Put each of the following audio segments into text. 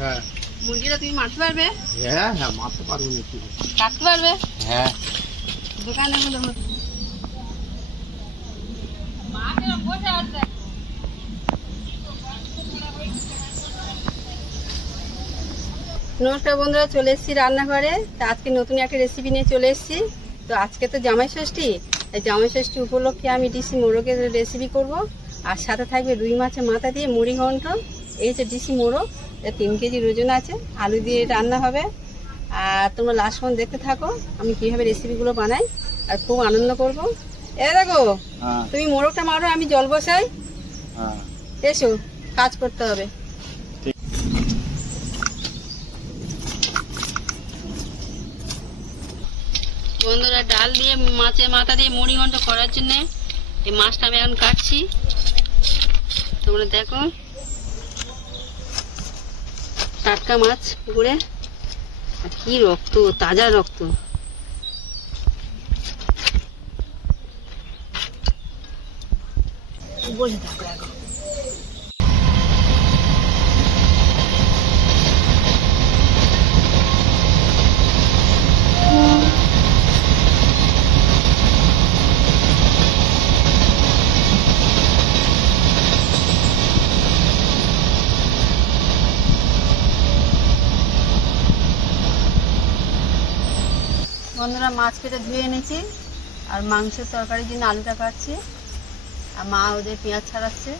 হ্যাঁ। মুরগিটা তুমি মারতে পারবে? হ্যাঁ হ্যাঁ মারতে পারব নাকি কাটতে পারবে? হ্যাঁ। দোকানে। নমস্কার বন্ধুরা চলে এসেছি রান্নাঘরে। তো আজকে নতুন একটা রেসিপি নিয়ে চলে এসেছি। তো আজকে তো জামাই ষষ্ঠী। এই জামাই ষষ্ঠী উপলক্ষে আমি ডিসি মোরগের রেসিপি করব। আর সাথে থাকবে রুই মাছের মাথা দিয়ে মুড়ি ঘন্ট। এই যে ডিসি মোরগ এটা তিন কেজি ওজন আছে আলু দিয়ে রান্না হবে। আর তোমরা লাস্ট পর্যন্ত দেখতে থাকো আমি কীভাবে রেসিপিগুলো বানাই আর খুব আনন্দ করব। এ দেখো হ্যাঁ। তুমি মোরগটা মারো আমি জল বসাই। হ্যাঁ। এসো কাজ করতে হবে। বন্ধুরা ডাল দিয়ে মাছের মাথা দিয়ে মুড়ি ঘন্ট করার জন্য এই মাছটা আমি এখন কাটছি। তোমরা দেখো। টাটকা মাছ পুকুরে আর কি রক্ত তাজা রক্ত। বসে থাকো মাছ কেটে ধুয়ে এনেছি। আর মাংসের তরকারির জন্য আলুটা কাটছি। আর মা ওদের পেঁয়াজ ছাড়াচ্ছে।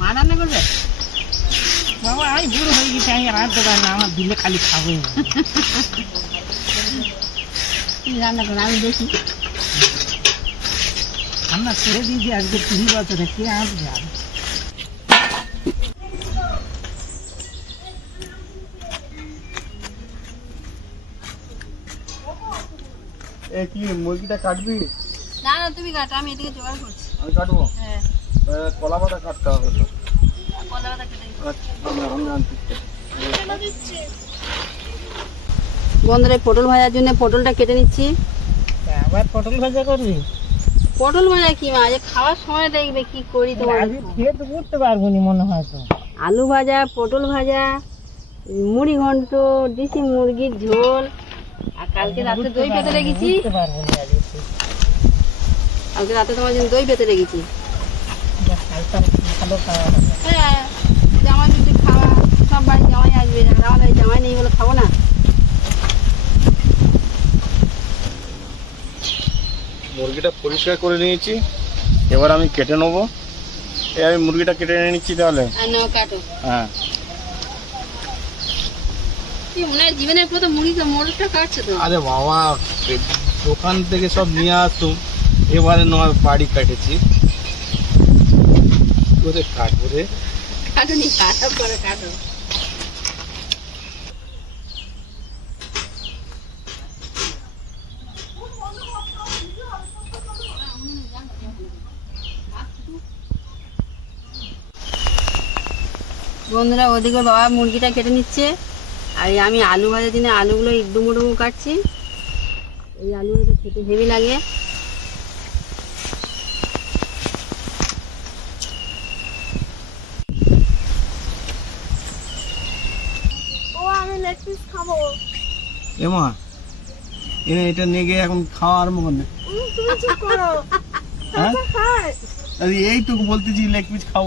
মা রান্না করবে? বাবা আমি বুড়ো হয়ে গেছি আমি রাঁধতে পারি না আমার দিলে খালি তুমি রান্না করো আমি দেখি আমরা ছেড়ে দিয়েছি আজকে তিন বছরে কে আসবে আর? এ কি মুরগিটা কাটবি? না না তুমি কাটো আমি এদিকে জোগাড় করছি। আমি কাটবো? হ্যাঁ। কলা পাতা কাটতে হবে কলা পাতা কেটে। আচ্ছা, আমি- আমি আনছি। বন্ধুরা পটল ভাজার জন্য পটলটা কেটে নিচ্ছি। আবার পটল ভাজা করবি? পটল ভাজা কি মা? খাওয়ার সময় দেখবে কি করি তোমার। খেয়ে তো করতে পারব নি মনে হয় তো। আলু ভাজা পটল ভাজা মুড়ি ঘন্ট দিছি মুরগির ঝোল আর কালকে রাতে দই পেতে রেখেছি কালকে রাতে তোমার জন্য দই পেতে রেখেছি হ্যাঁ জামাই যদি খাওয়া সব বাড়ি জামাই আসবে আমাদের জামাই নেই বলে খাব না। মুরগিটা পরিষ্কার করে নিয়েছি। এবার আমি কেটে নেব। এই আমি মুরগিটা কেটে নিয়ে নিচ্ছি তাহলে। হ্যাঁ। কি জীবনের প্রথম মুড়ি মোড়টা কাটছে তো? আরে বাবা দোকান থেকে সব নিয়ে আসতুম এবারে নয় বাড়ি কাটেছি। করে কাটবো রে? কাটো নি পরে কাটো। বন্ধুরা ওদিকে বাবা মুরগিটা কেটে নিচ্ছে। আর আমি আলু ভাজার জন্য আলুগুলো ডুমো ডুমো কাটছি। এই আলুগুলো খেতে হেভি লাগে। এমা এনে এটা নিয়ে গিয়ে এখন খাওয়া আরম্ভ করবে হ্যাঁ? আরে এই তো বলতেছি লেগ পিস খাব।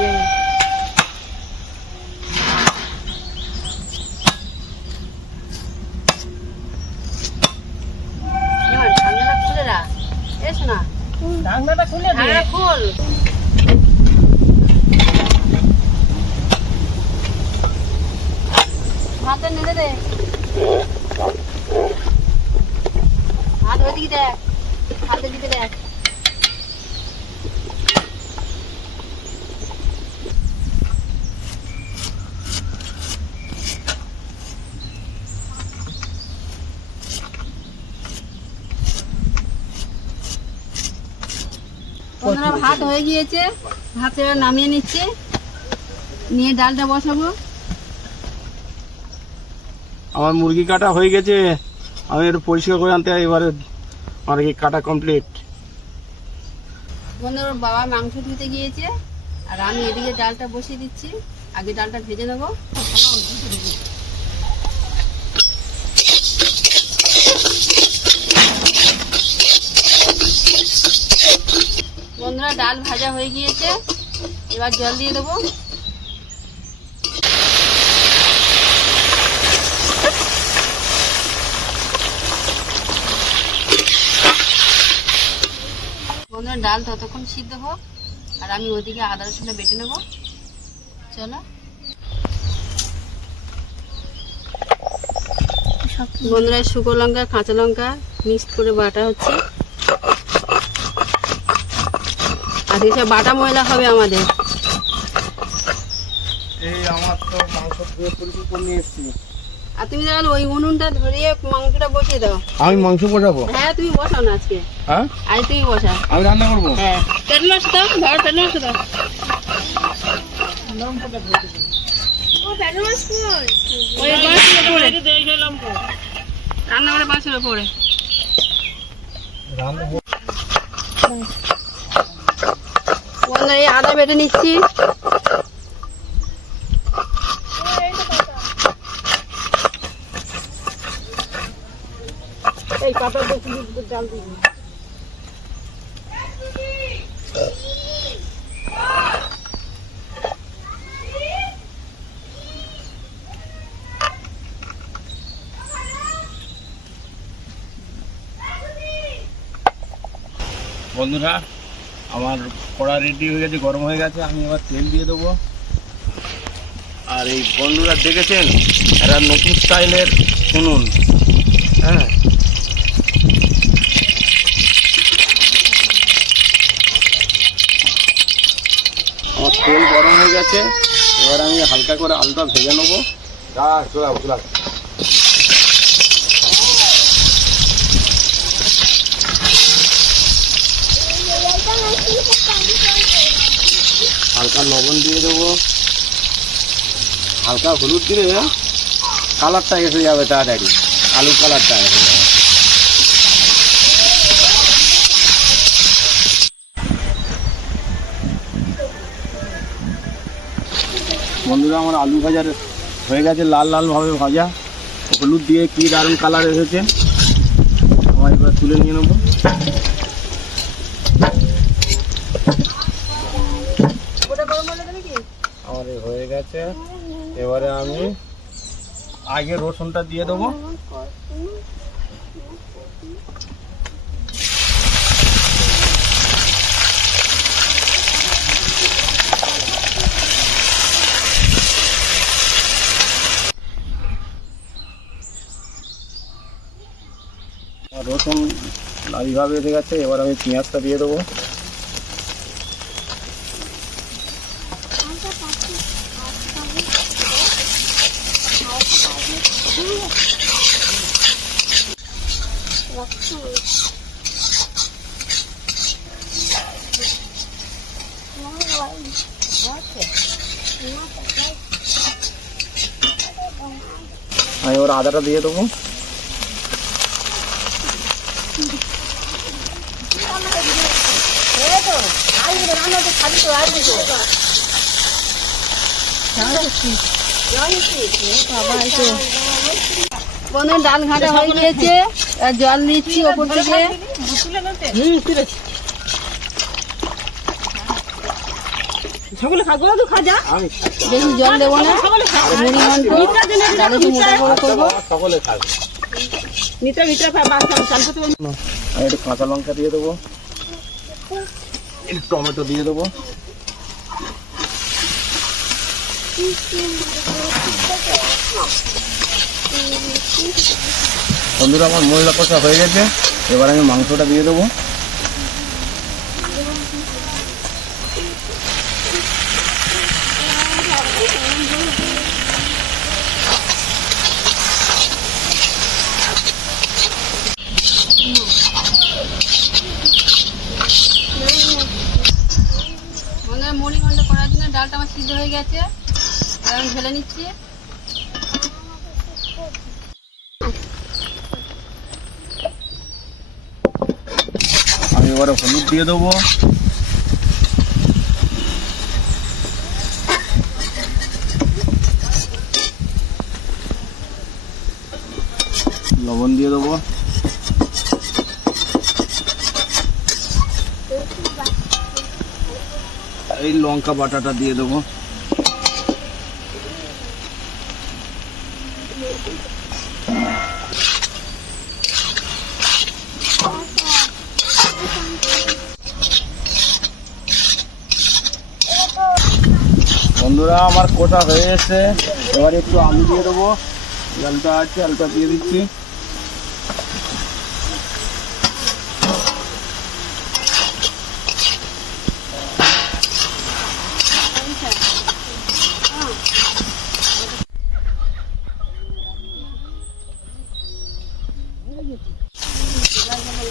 Idol! বন্ধুরা ভাত হয়ে গিয়েছে। ভাত এবার নামিয়ে নিচ্ছি। নিয়ে ডালটা বসাবো। আমার মুরগি কাটা হয়ে গেছে। আমি একটু পরিষ্কার করে আনতে এবারে আমার কি কাটা কমপ্লিট বন্ধুরা বাবা মাংস ধুতে গিয়েছে। আর আমি এদিকে ডালটা বসিয়ে দিচ্ছি। আগে ডালটা ভেজে নেব বন্ধুরা ডাল ভাজা হয়ে গিয়েছে। এবার জল দিয়ে দেবো। বন্ধুরা, ডাল ততক্ষণ সিদ্ধ হোক, আর আমি ওদিকে আদা রসুনটা বেটে নেব। চলো। বন্ধুরা, শুকনো লঙ্কা, কাঁচা লঙ্কা মিক্সড করে বাটা হচ্ছে। এসব বাটা ময়লা হবে আমাদের। এই আমার তো মাংস ধুয়ে পরিষ্কার নিয়ে এসেছি আর তুমি তাহলে ওই উনুনটা ধরিয়ে মাংসটা বসিয়ে দাও। আমি মাংস বসাবো? হ্যাঁ তুমি বসাও না আজকে। হ্যাঁ? আজ তুমি বসা আমি রান্না করব? হ্যাঁ। পেট মাছ দাও ধর পেট মাছ দাও উপরে। রান্না করে উপরে। এই আদা বেটে নিচ্ছি। এই পাতা ডাল দিবি বন্ধুরা আমার কড়া রেডি হয়ে গেছে, গরম হয়ে গেছে, আমি এবার তেল দিয়ে দেবো। আর এই বন্ধুরা দেখেছেন, এরা নতুন স্টাইলের শুনুন হ্যাঁ। আমার তেল গরম হয়ে গেছে, এবার আমি হালকা করে আলুটা ভেজে নেব। হালকা লবণ দিয়ে দেবো। হালকা হলুদ দিলে কালারটা এসে যাবে তাড়াতাড়ি। আলু কালারটা এসে যাবে। বন্ধুরা, আমার আলু ভাজার হয়ে গেছে, লাল লাল ভাবে ভাজা। হলুদ দিয়ে কি দারুণ কালার এসেছে, আমার এবার তুলে নিয়ে নেব আমার এই এবারে আমি আগে রসুনটা দিয়ে দেবো। রসুন এইভাবে এসে গেছে। এবার আমি পেঁয়াজটা দিয়ে দেবো। আমি ওর আদাটা দিয়ে দেবো। ডাল ঘাটা হয়ে গিয়েছে আর জল দিচ্ছি ওপর থেকে। তো খাজা? বেশি জল দেবো না। মুড়ি ঘন্ট ডালে মোটা করে করব। সকলে খাবে। মিত্রা মিত্রা বাস চাল করতে আমি একটু কাঁচা লঙ্কা দিয়ে দেবো। একটু টমেটো দিয়ে দেবো। বন্ধুরা আমার মশলা কষা হয়ে গেছে। এবার আমি মাংসটা দিয়ে দেবো ডালটা আমার সিদ্ধ হয়ে গেছে এবার আমি ঢেলে নিচ্ছি আমি এবারে হলুদ দিয়ে দেবো। লবণ দিয়ে দেবো। এই লঙ্কা বাটাটা দিয়ে দেবো। বন্ধুরা, আমার কোটা হয়ে গেছে। এবার একটু আলু দিয়ে দেবো। আলুটা আছে, আলুটা দিয়ে দিচ্ছি।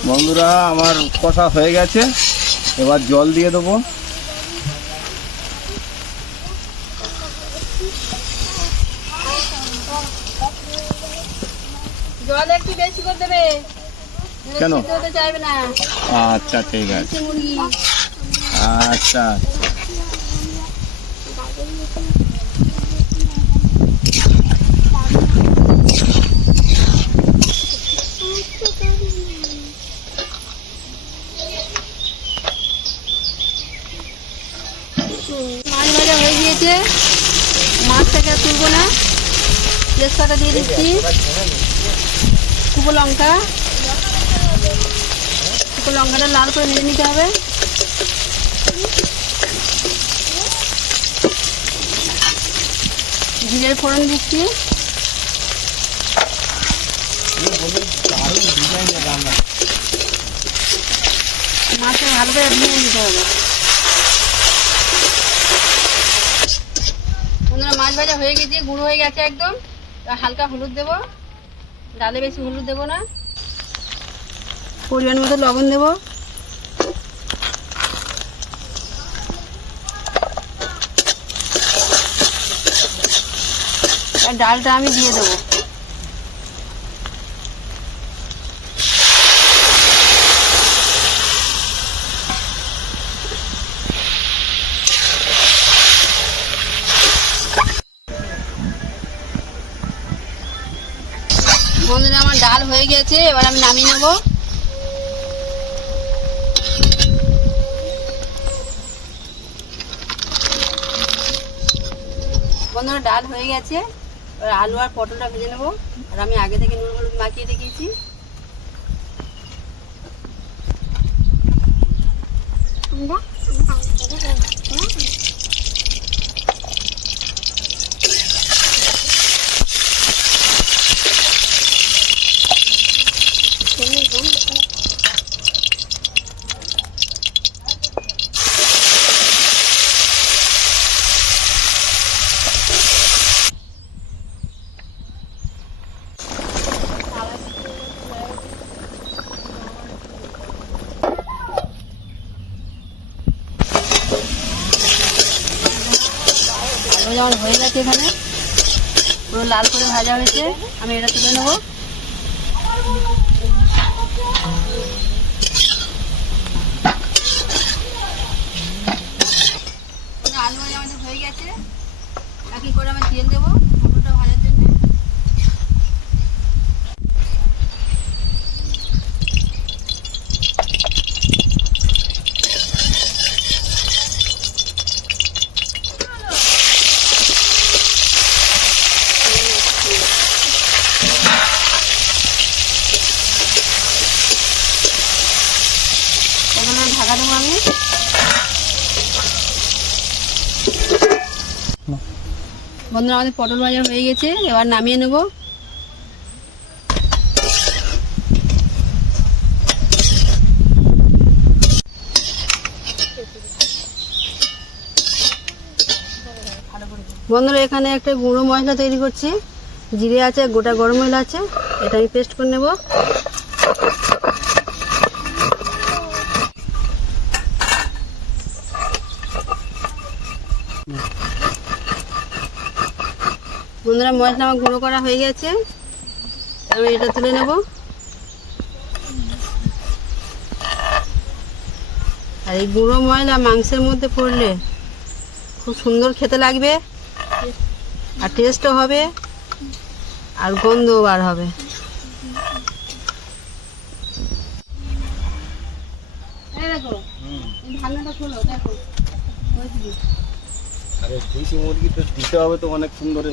বন্ধুরা, আমার কষা হয়ে গেছে। এবার জল দিয়ে দেবো জল একটু বেশি করে দেবে কেন? আচ্ছা ঠিক আছে। আচ্ছা। মাছ ভাজা হয়ে গিয়েছে। মাছটাকে তুলবো না। তেজপাতা দিয়ে দিচ্ছি। কুপো লঙ্কা। কুপো লঙ্কাটা লাল করে নিয়ে নিতে হবে। জিরের ফোড়ন দিচ্ছি। মাছটা ভালো করে ভেঙে নিতে হবে। মাছ ভাজা হয়ে গেছে, গুঁড়ো হয়ে গেছে একদম। হালকা হলুদ দেবো। ডালে বেশি হলুদ দেবো না। পরিমাণ মতো লবণ দেবো। আর ডালটা আমি দিয়ে দেবো। বন্ধুরা, আমার ডাল হয়ে গেছে, এবার আমি নামিয়ে নেব। বন্ধুরা ডাল হয়ে গেছে। এবার আলু আর পটলটা ভেজে নেব। আর আমি আগে থেকে নুন হলুদ মাখিয়ে রেখেছি। আলু হয়ে গেছে এখানে। পুরো লাল করে ভাজা হয়েছে। আমি এটা তুলে নেব। আলু আমাদের হয়ে গেছে। একই করে আমি তেল দেবো? পটলটা ভাজার জন্য এখন আমি ঢাকা দেবো আমি বন্ধুরা আমাদের পটল ভাজা হয়ে গেছে, এবার নামিয়ে নেব। বন্ধুরা, এখানে একটা গুঁড়ো মশলা তৈরি করছি। জিরে আছে, গোটা গরম মশলা আছে, এটা আমি পেস্ট করে নেব। বন্ধুরা মশলা আমার গুঁড়ো করা হয়ে গেছে। আমি এটা তুলে নেব। আর এই গুঁড়ো ময়লা মাংসের মধ্যে পড়লে খুব সুন্দর খেতে লাগবে। আর টেস্টও হবে। আর গন্ধও বার হবে। দেখো এই ঢাকনাটা খোলো দেখো। আরে দেশি মুরগি তো দিতে হবে তো অনেক সুন্দর।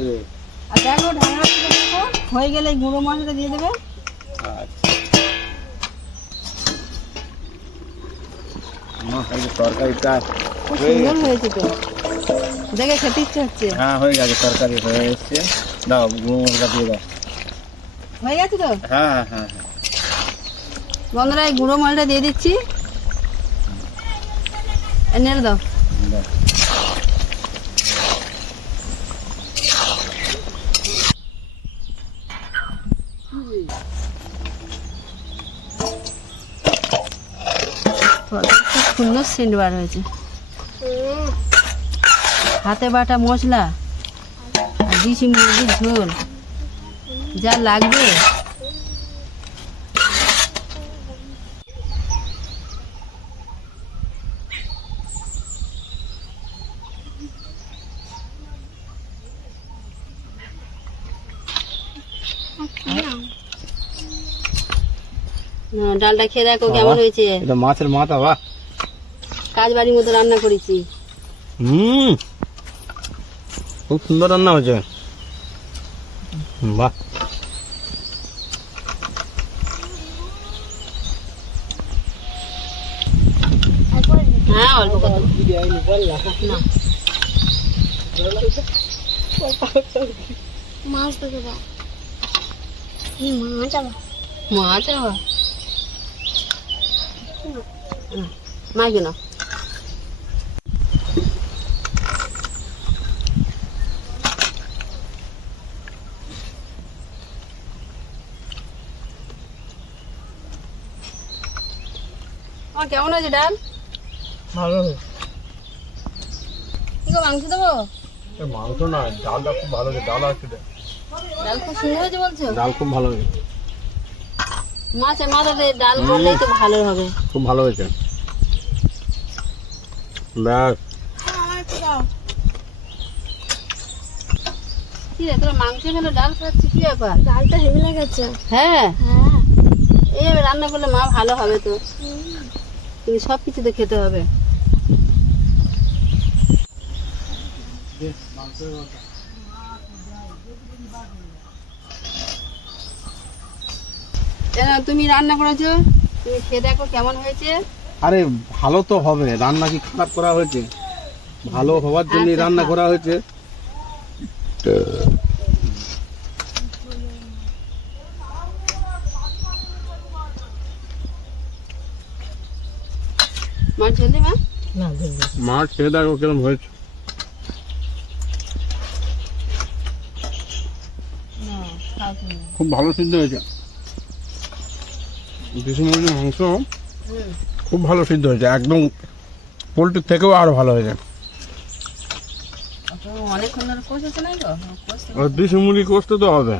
আর দেখো হয়ে গেলে গুঁড়ো মশলাটা দিয়ে দেবে। মা, এই যে তরকারিটা সুন্দর হয়েছে তো। দেখে খেতে ইচ্ছে হচ্ছে। হ্যাঁ হয়ে গেছে তরকারি হয়ে এসছে দাও গুঁড়ো মশলা দিয়ে দাও। হয়ে গেছে তো? হ্যাঁ হ্যাঁ হ্যাঁ। বন্ধুরা এই গুঁড়ো মশলাটা দিয়ে দিচ্ছি। দাও। দাও। খুব সুন্দর সেন্ট হয়েছে। হাতে বাটা মশলা দিশি মুরগির ঝোল। যা লাগবে। ডালটা খেয়ে দেখো কেমন হয়েছে। এটা মাছের মাথা বাহ। কাজ বাড়ির মতো রান্না করেছি। হুম। খুব সুন্দর রান্না হয়েছে। বাহ। হ্যাঁ অল্প কত না। মাছ দেখে দাও এই মাছ আবার মাছ আবার মাছ না আমার কেমন আছে ডাল ভালো কি গো মাংস দেবো মাংস না ডালটা খুব ভালো হয়েছে ডাল আছে ডাল খুব সুন্দর হয়েছে বলছো? ডাল খুব ভালো হয়েছে। মাছের মাথাতে ডাল করলেই তো ভালো হবে। খুব ভালো হয়েছে। ব্যাস। আমার একটু দাও কি রে তোরা মাংস খেলে ডাল খাচ্ছিস কি ব্যাপার? ডালটা হেভি হ্যাঁ? হ্যাঁ। এইভাবে রান্না করলে মা ভালো হবে তো। কিন্তু সব কিছু তো খেতে হবে। তুমি রান্না করেছ? তুমি খেয়ে দেখো কেমন হয়েছে। আরে ভালো তো হবে। রান্না কি খারাপ করা হয়েছে? ভালো হওয়ার জন্য আচ্ছা, রান্না। করা হয়েছে। মাছ খেয়ে দেখো কিরম হয়েছে। খুব ভালো সিদ্ধ হয়েছে। দেশি মুরগির মাংস খুব ভালো সিদ্ধ হয়েছে। একদম পোলট্রির থেকেও আরও ভালো হয়েছে। কষতে আর দেশি মুরগি কষতে তো হবে।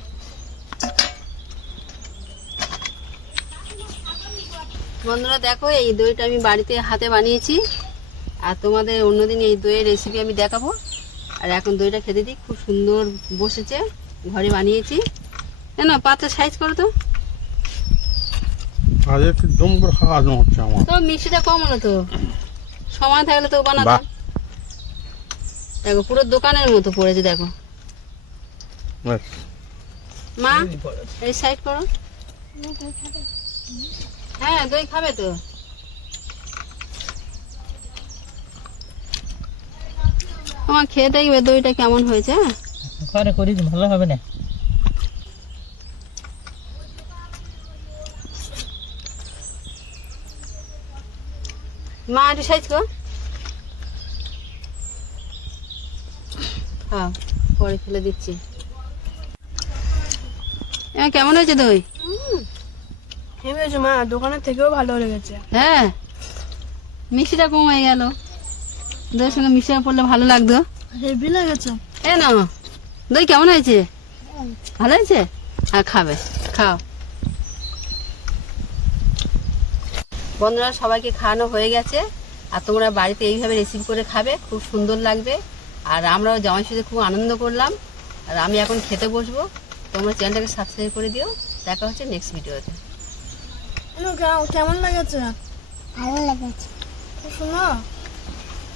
বন্ধুরা দেখো এই দইটা আমি বাড়িতে হাতে বানিয়েছি। আর তোমাদের অন্যদিন এই দইয়ের রেসিপি আমি দেখাবো। আর এখন দইটা খেতে দিই। খুব সুন্দর বসেছে। ঘরে বানিয়েছি। না পাত্র সাইজ করো তো। আজ একটু দম করে খাওয়ানো হচ্ছে আমার। তো মিষ্টিটা কম হলো তো। সময় থাকলে তো বানাতাম দেখো পুরো দোকানের মতো পড়েছে দেখো। মা এই সাইড করো হ্যাঁ দই খাবে তো। আমার খেয়ে দেখবে দইটা কেমন হয়েছে হ্যাঁ? ঘরে করি ভালো হবে না। মা একটু সাইজ কর। হ্যাঁ পরে ফেলে দিচ্ছি। কেমন হয়েছে দই? হেভি হয়েছে মা? দোকানের থেকেও ভালো লেগেছে। হ্যাঁ। মিষ্টিটা কম হয়ে গেল। দইয়ের সঙ্গে মিষ্টিটা পড়লে ভালো লাগতো। হেভি লেগেছে। এ না দই কেমন হয়েছে? ভালো হয়েছে? আর খাবে। খাও। বন্ধুরা সবাইকে খাওয়ানো হয়ে গেছে। আর তোমরা বাড়িতে এইভাবে রেসিপি করে খাবে খুব সুন্দর লাগবে। আর আমরাও জামাই সাথে খুব আনন্দ করলাম। আর আমি এখন খেতে বসবো। তোমরা চ্যানেলটাকে সাবস্ক্রাইব করে দিও। দেখা হচ্ছে নেক্সট ভিডিওতে কেমন লেগেছে? ভালো লেগেছে। শোনো